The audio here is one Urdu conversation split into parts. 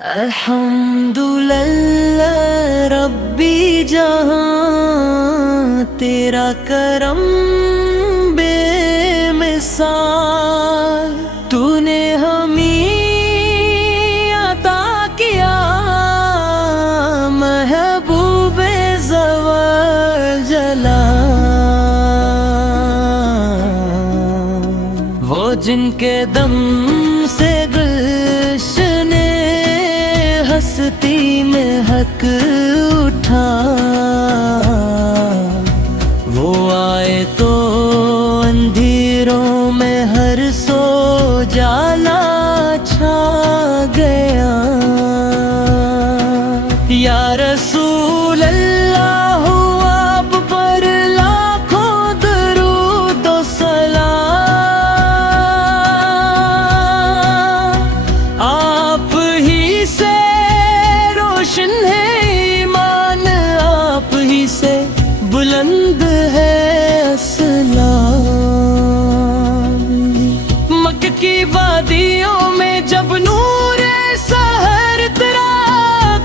الحمدللہ ربی جہاں تیرا کرم بے مثال، تو نے ہمیں عطا کیا محبوب زوال جلال، وہ جن کے دم سے گلشن ہستی میں حق اٹھا، وہ آئے تو اندھیروں میں ہر سو جالا چھا گیا۔ یا رسول اللہ آپ پر لاکھوں درود و سلام، آپ ہی سے روشن ہے ایمان، آپ ہی سے بلند ہے اسلام۔ مکہ کی وادیوں میں جب نور سحر ترا،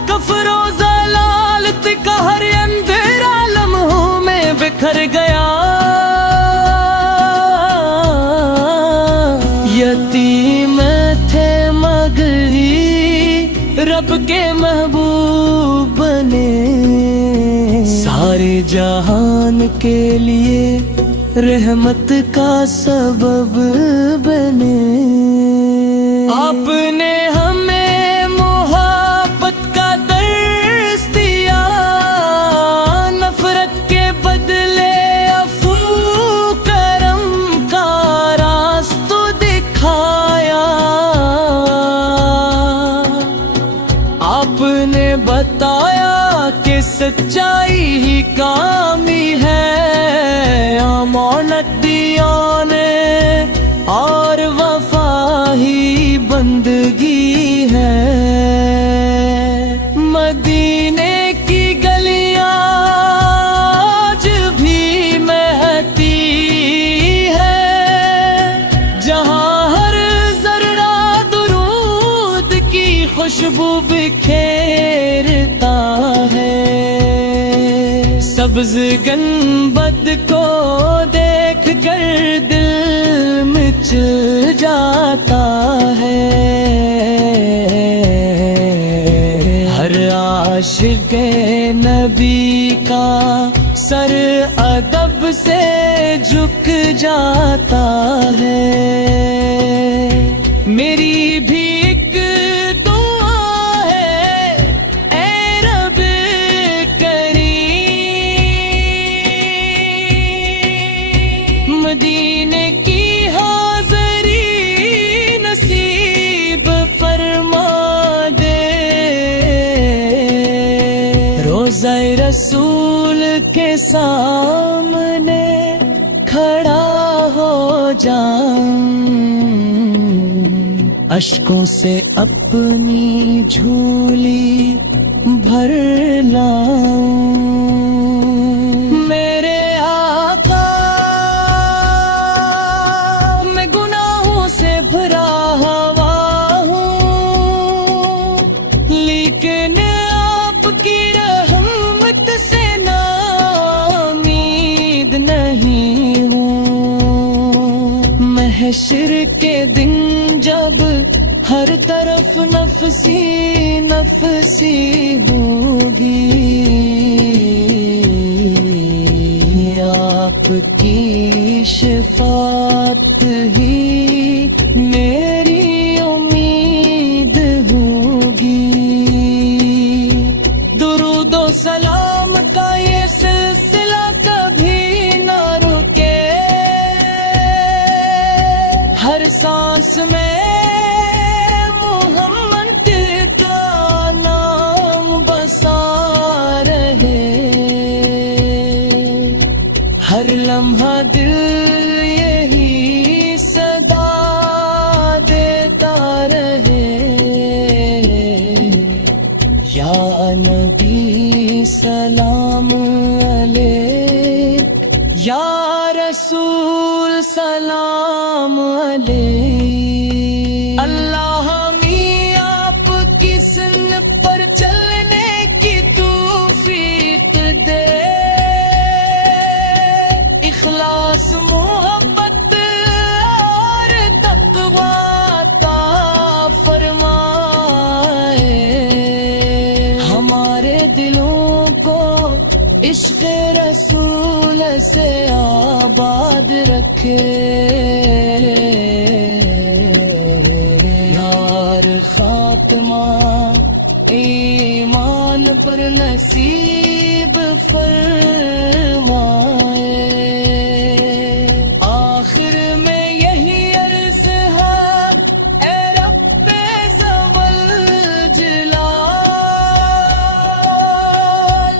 کفر و ضلالت کا ہر اندھیرا لمحوں میں بکھر گیا۔ یتیم تھے مگر رب کے محبوب بنے، سارے جہان کے لیے رحمت کا سبب بنے۔ آپ نے ہمیں محبت کا درس دیا، نفرت کے بدلے عفو کرم کا راستہ دکھایا۔ آپ نے بتایا کہ سچائی ہی کامی ہے، امانت دیانے اور وفا ہی بندگی ہے۔ مدینے کی گلیاں آج بھی مہتی ہے، جہاں ہر ذرہ درود کی خوشبو بکھیرتا ہے۔ سبز گنبد کو دیکھ کر دل مچ جاتا ہے، ہر عاشق نبی کا سر ادب سے جھک جاتا ہے۔ میری بھی ایک دعا ہے اے رب کریم، مدینے کی حاضری نصیب فرما دے، روضہ رسول کے سامنے کھڑا ہو جاؤں، اشکوں سے اپنی جھولی بھر لاؤں۔ میرے آقا میں گناہوں سے بھرا ہوا ہوں، لیکن آپ کی رحمت سے نا امید نہیں ہوں۔ محشر کے دن جب ہر طرف نفسی نفسی ہوگی، آپ کی شفاعت ہی میری امید ہوگی۔ درود و سلام کا یہ سلسلہ کبھی نہ رکے، ہر سانس میں محمد کا نام بسا رہے، ہر لمحہ دل یہی صدا دیتا رہے۔ یا نبی سلام علیک، یا رسول سلام علیک۔ اللہ ہمیں آپ کی چلنے کی توفیق دے، اخلاص محبت اور تقوی عطا فرمائے، ہمارے دلوں کو عشق رسول سے آباد رکھے، یار خاتمہ ایمان پر نصیب فرمائے، آخر میں یہی عرض ہے اے رب ذوال جلال،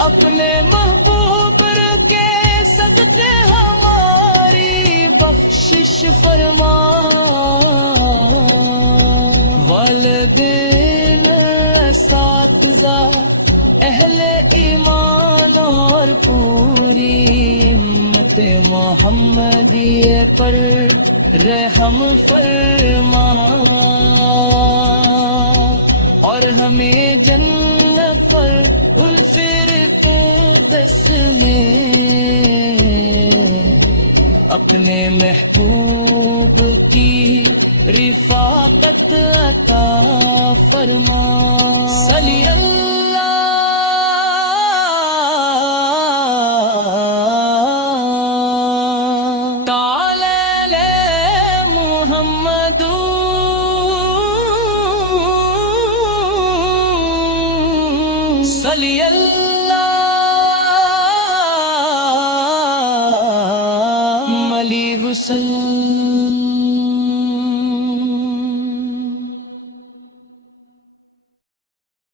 اپنے محبوب کے صدقے ہماری بخشش فرما، والدین اساتذہ اہل ایمان اور پوری امت محمدیہ پر رحم فرما، اور ہمیں جنت پر الفردوس میں اپنے محبوب کی رفاقت عطا فرما، صلی اللہ تعالی علی محمد، صلی اللہ علیہ وسلم۔